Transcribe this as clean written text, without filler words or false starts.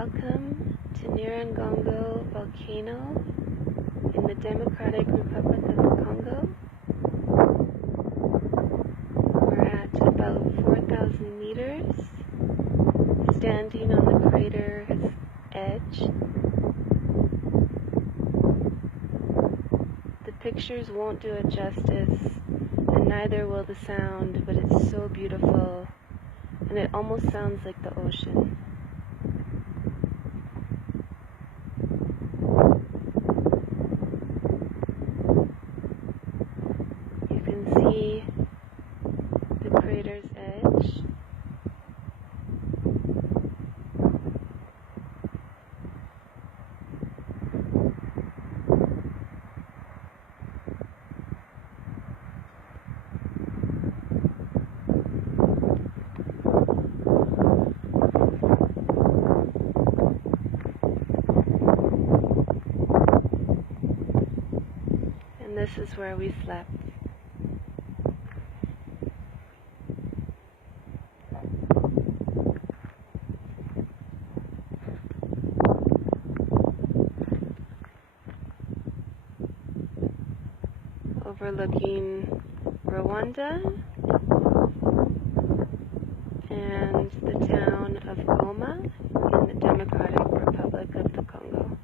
Welcome to Nyiragongo Volcano in the Democratic Republic of the Congo. We're at about 4,000 meters, standing on the crater's edge. The pictures won't do it justice, and neither will the sound, but it's so beautiful, and it almost sounds like the ocean. You can see the crater's edge. And this is where we slept. Overlooking Rwanda and the town of Goma in the Democratic Republic of the Congo.